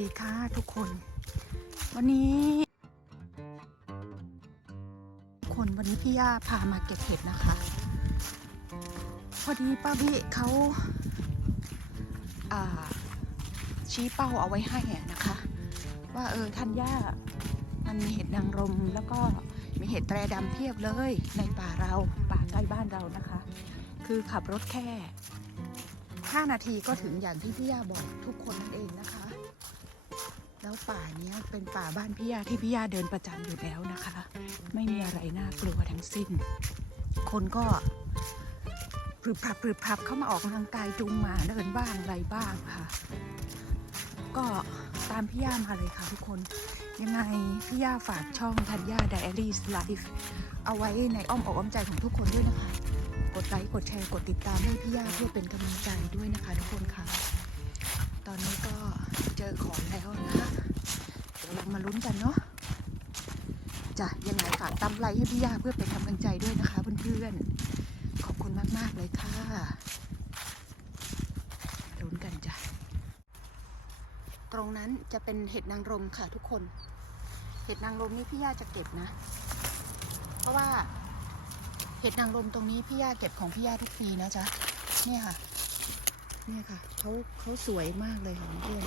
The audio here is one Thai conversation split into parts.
ดีค่ะทุกคน วันนี้ทุกคนวันนี้พี่ย่าพามาเก็บเห็ดนะคะ พอดีป้าบิเขาาชี้เป้าเอาไว้ให้นะคะ ว่าเออท่านย่ามันมีเห็ดนางรมแล้วก็มีเห็ดแตรดำเพียบเลยในป่าเราป่าใกล้บ้านเรานะคะ คือขับรถแค่ 5 นาทีก็ถึงอย่างที่พี่ย่าบอกทุกคนนั่นเองนะคะ แล้วป่าเนี้ยเป็นป่าบ้านพี่ยาที่พี่ยาเดินประจำอยู่แล้วนะคะ ไม่มีอะไรน่ากลัวทั้งสิ้น คนก็ปรึบปรับปรึบปรับเข้ามาออกกำลังกายจูงมาเดินบ้างอะไรบ้างค่ะ ก็ตามพี่ย่ามาเลยค่ะทุกคน ยังไงพี่ย่าฝากช่องทัญญาไดอารี่ไลฟ์เอาไว้ในอ้อมอกอ้อมใจของทุกคนด้วยนะคะ กดไลค์กดแชร์กดติดตามให้พี่ย่าเพื่อเป็นกำลังใจด้วยนะคะทุกคนค่ะ กันเนาะจ้ะยังไงฝากตามไลค์ให้พี่ยาเพื่อเป็นกำลังใจด้วยนะคะเพื่อนๆ ขอบคุณมากๆเลยค่ะลุ้นกันจ้ะ ตรงนั้นจะเป็นเห็ดนางรมค่ะทุกคน เห็ดนางรมนี่พี่ยาจะเก็บนะ เพราะว่าเห็ดนางรมตรงนี้พี่ยาเก็บของพี่ยาทุกปีนะจ๊ะเนี่ยค่ะ เนี่ยค่ะเขาเขาสวยมากเลยค่ะเพื่อน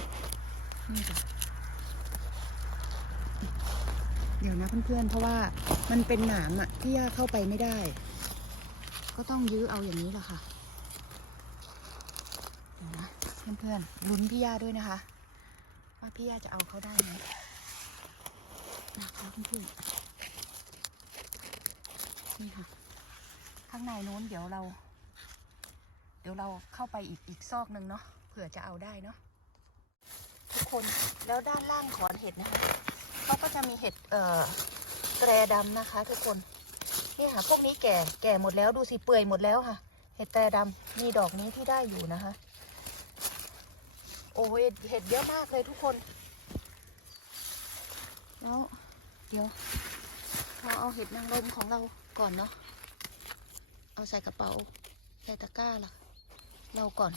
นี่จ้ะ เดี๋ยวนะเพื่อนๆ เพราะว่ามันเป็นหนามอะพี่ย่าเข้าไปไม่ได้ ก็ต้องยื้อเอาอย่างนี้แหละค่ะ เดี๋ยวนะเพื่อนๆลุ้นพี่ย่าด้วยนะคะ ว่าพี่ย่าจะเอาเขาได้ไหมนะคะเพื่อนๆนี่ค่ะ ข้างในนู้นเดี๋ยวเรา เดี๋ยวเราเข้าไปอีกอีกซอกหนึ่งเนาะเผื่อจะเอาได้เนาะทุกคนแล้วด้านล่างขอนเห็ดนะคะ เขาก็จะมีเห็ดเอ่อแกรดำนะคะ ทุกคนนี่ค่ะพวกนี้แก่แก่หมดแล้วดูสิเปื่อยหมดแล้วค่ะ เห็ดแตรดำมีดอกนี้ที่ได้อยู่นะคะ โอ้ยเห็ดเยอะมากเลยทุกคนแล้วเดี๋ยวเราเอาเห็ดนางรมของเราก่อนเนาะเอาใส่กระเป๋าใส่ตะกร้าล่ะ เราก่อน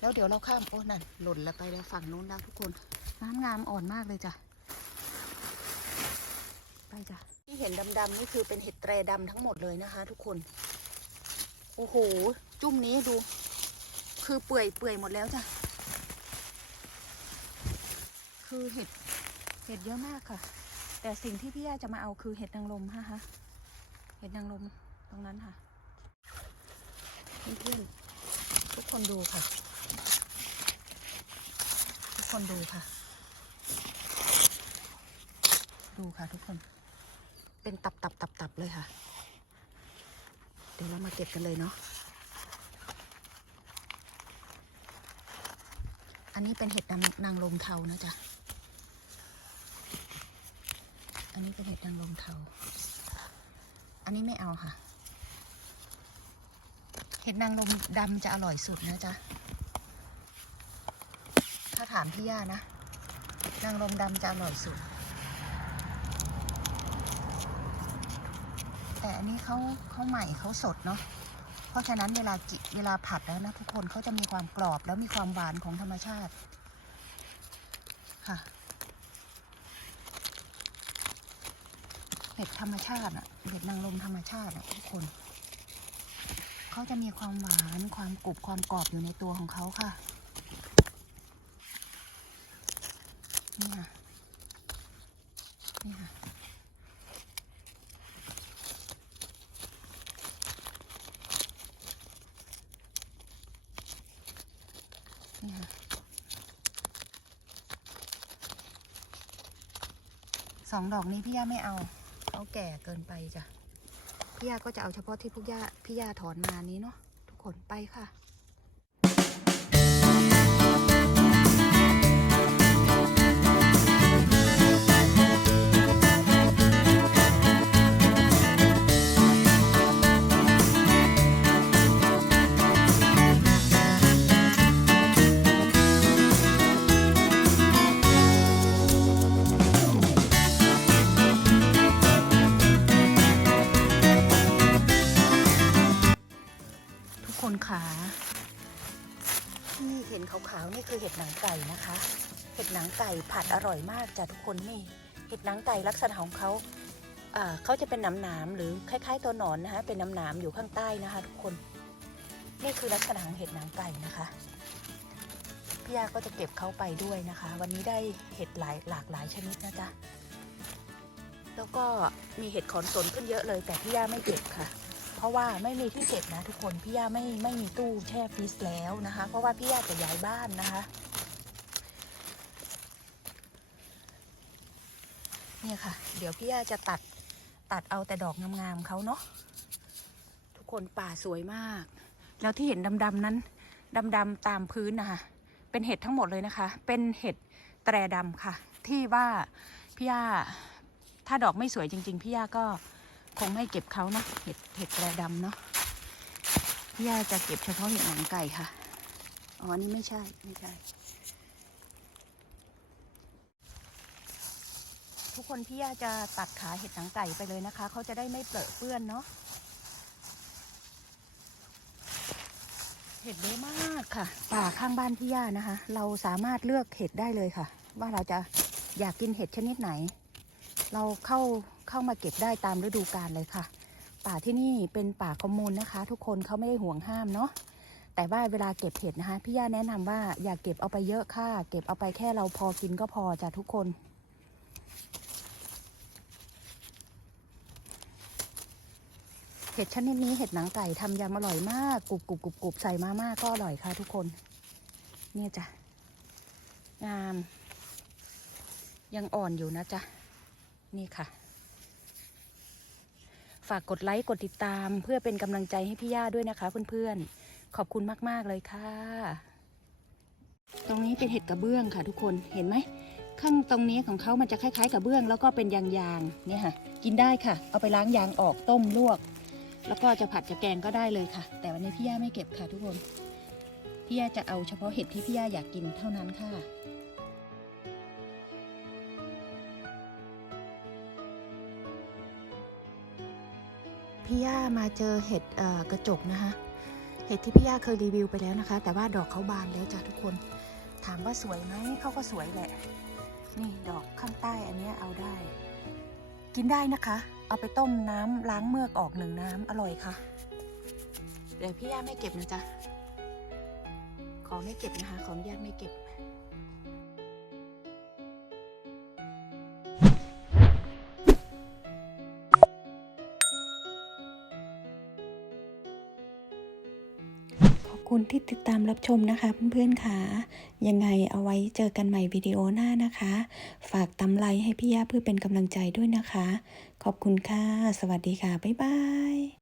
แล้วเดี๋ยวเราข้ามโอ้นั่นหล่นแล้วไปแล้วฝั่งนู้นแล้วทุกคนน้ำงามอ่อนมากเลยจ้ะ ไปจ้ะที่เห็นดำๆนี่คือเป็นเห็ดแตรดำทั้งหมดเลยนะคะ ทุกคน โอ้โห จุ่มนี้ดู คือเปื่อยเปื่อยหมดแล้วจ้ะ คือเห็ด เห็ดเยอะมากค่ะ แต่สิ่งที่พี่ย่าจะมาเอาคือเห็ดนางรมฮะฮะเห็ดนางรมตรงนั้นค่ะเพื่อนๆทุกคนดูค่ะ ทุกคนดูค่ะ ดูค่ะทุกคน เป็นตับตับตับตับเลยค่ะ เดี๋ยวเรามาเก็บกันเลยเนาะ อันนี้เป็นเห็ดนางนางรมเทานะจ๊ะ อันนี้เป็นเห็ดนางรมเทา อันนี้ไม่เอาค่ะ เห็ดนางรมดำจะอร่อยสุดนะจ๊ะ ถ้าถามพี่ย่านะ นางรมดำจะอร่อยสุด แต่อันนี้เขาเขาใหม่เขาสดเนาะเพราะฉะนั้นเวลากิเวลาผัดแล้วนะทุกคนเขาจะมีความกรอบแล้วมีความหวานของธรรมชาติค่ะเห็ดธรรมชาติอะเห็ดนางรมธรรมชาติอะทุกคนเขาจะมีความหวานความกรุบความกรอบอยู่ในตัวของเขาค่ะ นี่ค่ะ นี่ค่ะ นี่ค่ะสองดอกนี้พี่ย่าไม่เอาเขาแก่เกินไปจ้ะพี่ยาก็จะเอาเฉพาะที่พวกย่าพี่ยาถอนมานี้เนาะทุกคนไปค่ะ ที่เห็นขาวๆนี่คือเห็ดหนังไก่นะคะ เห็ดหนังไก่ผัดอร่อยมากจ้ะทุกคนนี่ เห็ดหนังไก่ลักษณะของเขาเขาจะเป็นหนามๆหรือคล้าย ๆ ตัวหนอนนะคะ เป็นหนามๆอยู่ข้างใต้นะคะ ทุกคน นี่คือลักษณะของเห็ดหนังไก่นะคะพี่ยาก็จะเก็บเขาไปด้วยนะคะ วันนี้ได้เห็ดหลายหลากหลายชนิดนะจ๊ะแล้วก็มีเห็ดขอนสนขึ้นเยอะเลย แต่พี่ย่าไม่เก็บค่ะ ราะว่าไม่มีที่เก็บนะทุกคนพี่ย่าไม่ไม่มีตู้แช่ฟรีซแล้วนะคะ เพราะว่าพี่ย่าจะย้ายบ้านนะคะเนี่ยค่ะ เดี๋ยวพี่ย่าจะตัดตัดเอาแต่ดอกงามๆเขาเนาะทุกคนป่าสวยมาก แล้วที่เห็นดำๆนั้นดำๆตามพื้นนะคะเป็นเห็ดทั้งหมดเลยนะคะ เป็นเห็ดแตรดำค่ะ ที่ว่าพี่ย่าถ้าดอกไม่สวยจริง ๆ พี่ย่าก็ คงไม่เก็บเขาเนาะเห็ดเห็ดแตรดำเนาะพี่ย่าจะเก็บเฉพาะเห็ดหนังไก่ค่ะอ๋อนนี่ไม่ใช่ไม่ใช่ ทุกคนพี่ย่าจะตัดขาเห็ดหนังไก่ไปเลยนะคะ เขาจะได้ไม่เปรอะเปื้อนเนาะเห็ดเยอะมากค่ะ ป่าข้างบ้านพี่ย่านะคะ เราสามารถเลือกเห็ดได้เลยค่ะ ว่าเราจะอยากกินเห็ดชนิดไหน เราเข้า เข้ามาเก็บได้ตามฤดูกาลเลยค่ะ ป่าที่นี่เป็นป่าคอมมูนนะคะ ทุกคนเขาไม่ได้ห่วงห้ามเนาะแต่ว่าเวลาเก็บเห็ดนะคะพี่ย่าแนะนำว่าอย่าเก็บเอาไปเยอะค่ะ เก็บเอาไปแค่เราพอกินก็พอจ้ะทุกคนเห็ดชนิดนี้เห็ดหนังไก่ทำยำอร่อยมากกรุบกรุบกรุบกรุบใส่มาม่าก็อร่อยค่ะทุกคน เนี่ยจ้ะงาม ยังอ่อนอยู่นะจ๊ะ นี่ค่ะ ฝากกดไลค์กดติดตาม เพื่อเป็นกำลังใจให้พี่ย่าด้วยนะคะเพื่อนๆ ขอบคุณมากๆเลยค่ะ ตรงนี้เป็นเห็ดกระเบื้องค่ะ ทุกคนเห็นไหมข้างตรงนี้ของเขามันจะคล้ายๆกระเบื้อง แล้วก็เป็นยางๆเนี่ยค่ะ กินได้ค่ะ เอาไปล้างยางออกต้มลวก แล้วก็จะผัดจะแกงก็ได้เลยค่ะ แต่วันนี้พี่ย่าไม่เก็บค่ะ ทุกคนพี่ย่าจะเอาเฉพาะเห็ดที่พี่ย่าอยากกินเท่านั้นค่ะ พี่ย่ามาเจอเห็ดกระจกนะคะ เห็ดที่พี่ย่าเคยรีวิวไปแล้วนะคะ แต่ว่าดอกเขาบานแล้วจ้ะทุกคน ถามว่าสวยไหมเขาก็สวยแหละ นี่ดอกข้างใต้อันนี้เอาได้ กินได้นะคะ เอาไปต้มน้ำล้างเมือกออกหนึ่งน้ำอร่อยค่ะ เดี๋ยวพี่ย่าไม่เก็บนะจ๊ะ ขอไม่เก็บนะคะ ขออนุญาตไม่เก็บ คุณที่ติดตามรับชมนะคะเพื่อนๆค่ะ ยังไงเอาไว้เจอกันใหม่วิดีโอหน้านะคะ ฝากตำไลค์ให้พี่ย่าเพื่อเป็นกำลังใจด้วยนะคะ ขอบคุณค่ะ สวัสดีค่ะ บ๊ายบาย